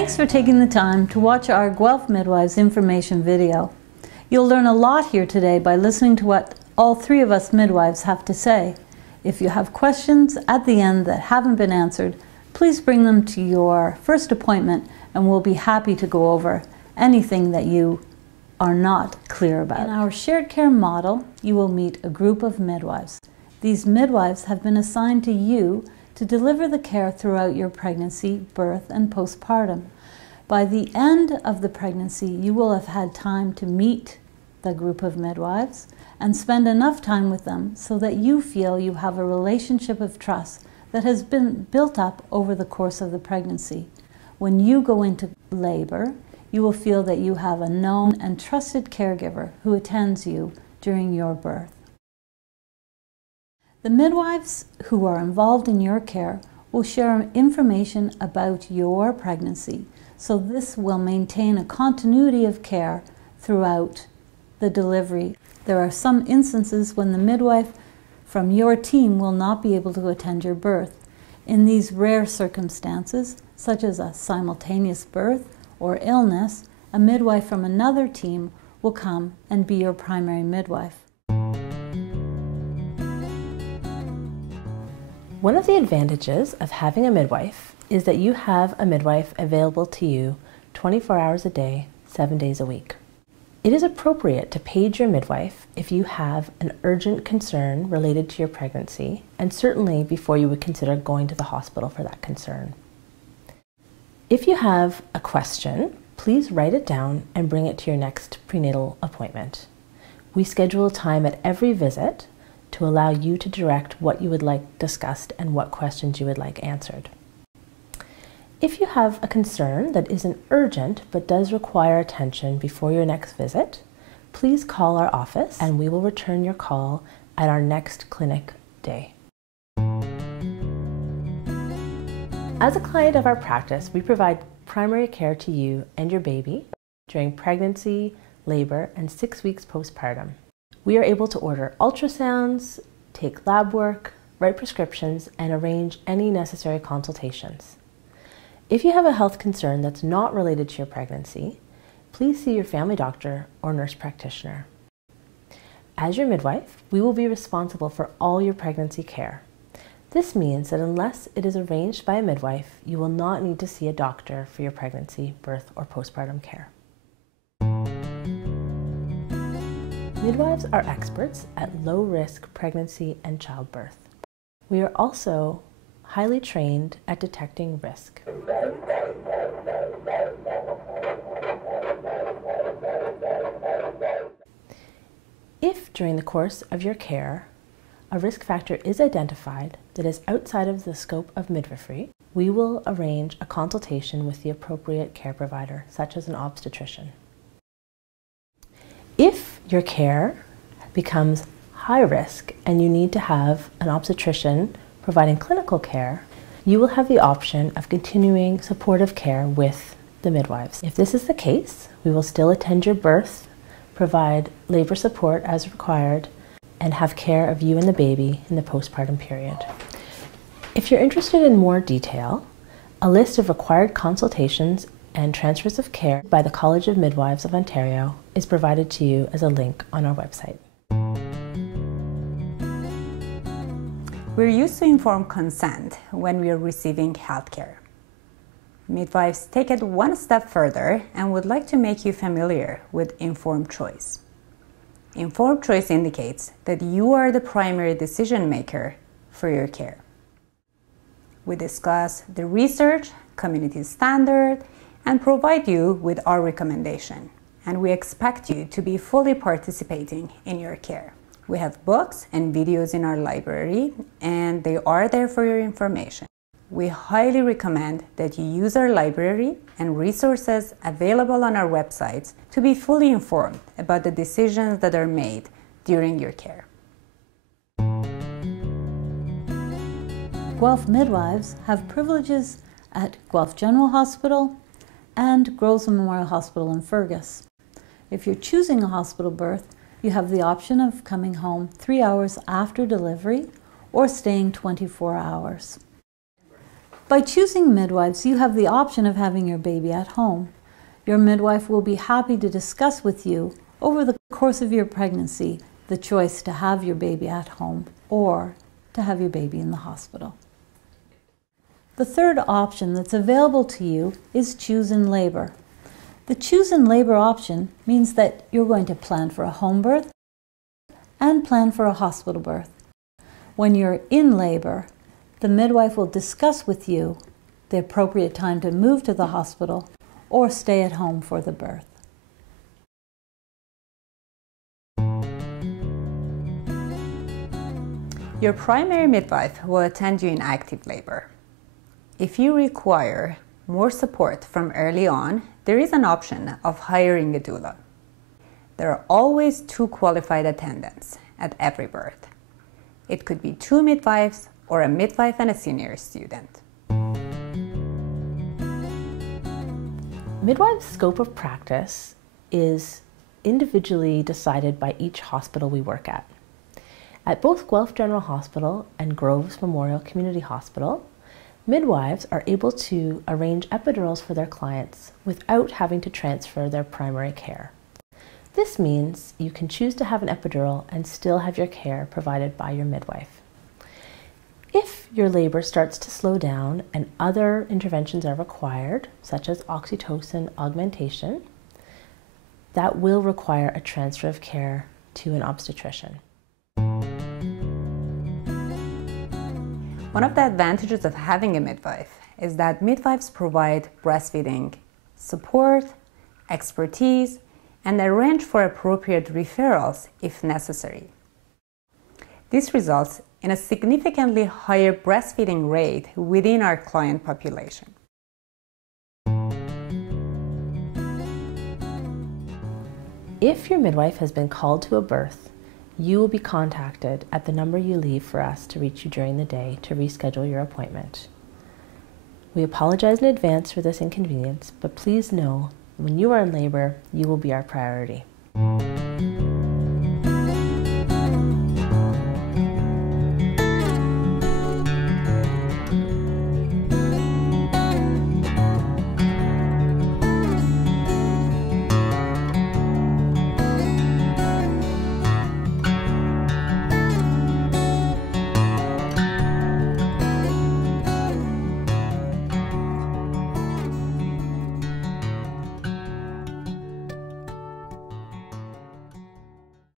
Thanks for taking the time to watch our GUELPH Midwives information video. You'll learn a lot here today by listening to what all three of us midwives have to say. If you have questions at the end that haven't been answered, please bring them to your first appointment and we'll be happy to go over anything that you are not clear about. In our shared care model, you will meet a group of midwives. These midwives have been assigned to you to deliver the care throughout your pregnancy, birth, and postpartum. By the end of the pregnancy, you will have had time to meet the group of midwives and spend enough time with them so that you feel you have a relationship of trust that has been built up over the course of the pregnancy. When you go into labor, you will feel that you have a known and trusted caregiver who attends you during your birth. The midwives who are involved in your care will share information about your pregnancy, so this will maintain a continuity of care throughout the delivery. There are some instances when the midwife from your team will not be able to attend your birth. In these rare circumstances, such as a simultaneous birth or illness, a midwife from another team will come and be your primary midwife. One of the advantages of having a midwife is that you have a midwife available to you 24 hours a day, 7 days a week. It is appropriate to page your midwife if you have an urgent concern related to your pregnancy, and certainly before you would consider going to the hospital for that concern. If you have a question, please write it down and bring it to your next prenatal appointment. We schedule a time at every visit to allow you to direct what you would like discussed and what questions you would like answered. If you have a concern that isn't urgent but does require attention before your next visit, please call our office and we will return your call at our next clinic day. As a client of our practice, we provide primary care to you and your baby during pregnancy, labor, and 6 weeks postpartum. We are able to order ultrasounds, take lab work, write prescriptions, and arrange any necessary consultations. If you have a health concern that's not related to your pregnancy, please see your family doctor or nurse practitioner. As your midwife, we will be responsible for all your pregnancy care. This means that unless it is arranged by a midwife, you will not need to see a doctor for your pregnancy, birth, or postpartum care. Midwives are experts at low-risk pregnancy and childbirth. We are also highly trained at detecting risk. If during the course of your care, a risk factor is identified that is outside of the scope of midwifery, we will arrange a consultation with the appropriate care provider, such as an obstetrician. If your care becomes high risk and you need to have an obstetrician providing clinical care, you will have the option of continuing supportive care with the midwives. If this is the case, we will still attend your birth, provide labor support as required, and have care of you and the baby in the postpartum period. If you're interested in more detail, a list of required consultations and transfers of care by the College of Midwives of Ontario is provided to you as a link on our website. We're used to informed consent when we are receiving healthcare. Midwives take it one step further and would like to make you familiar with informed choice. Informed choice indicates that you are the primary decision maker for your care. We discuss the research, community standard, and provide you with our recommendation. And we expect you to be fully participating in your care. We have books and videos in our library, and they are there for your information. We highly recommend that you use our library and resources available on our websites to be fully informed about the decisions that are made during your care. GUELPH midwives have privileges at GUELPH General Hospital and Groves Memorial Hospital in Fergus. If you're choosing a hospital birth, you have the option of coming home 3 hours after delivery or staying 24 hours. By choosing midwives, you have the option of having your baby at home. Your midwife will be happy to discuss with you over the course of your pregnancy the choice to have your baby at home or to have your baby in the hospital. The third option that's available to you is choose in labor. The choose in labor option means that you're going to plan for a home birth and plan for a hospital birth. When you're in labor, the midwife will discuss with you the appropriate time to move to the hospital or stay at home for the birth. Your primary midwife will attend you in active labor. If you require more support from early on, there is an option of hiring a doula. There are always 2 qualified attendants at every birth. It could be 2 midwives or a midwife and a senior student. Midwives' scope of practice is individually decided by each hospital we work at. At both Guelph General Hospital and Groves Memorial Community Hospital, midwives are able to arrange epidurals for their clients without having to transfer their primary care. This means you can choose to have an epidural and still have your care provided by your midwife. If your labor starts to slow down and other interventions are required, such as oxytocin augmentation, that will require a transfer of care to an obstetrician. One of the advantages of having a midwife is that midwives provide breastfeeding support, expertise, and arrange for appropriate referrals if necessary. This results in a significantly higher breastfeeding rate within our client population. If your midwife has been called to a birth, you will be contacted at the number you leave for us to reach you during the day to reschedule your appointment. We apologize in advance for this inconvenience, but please know when you are in labor, you will be our priority.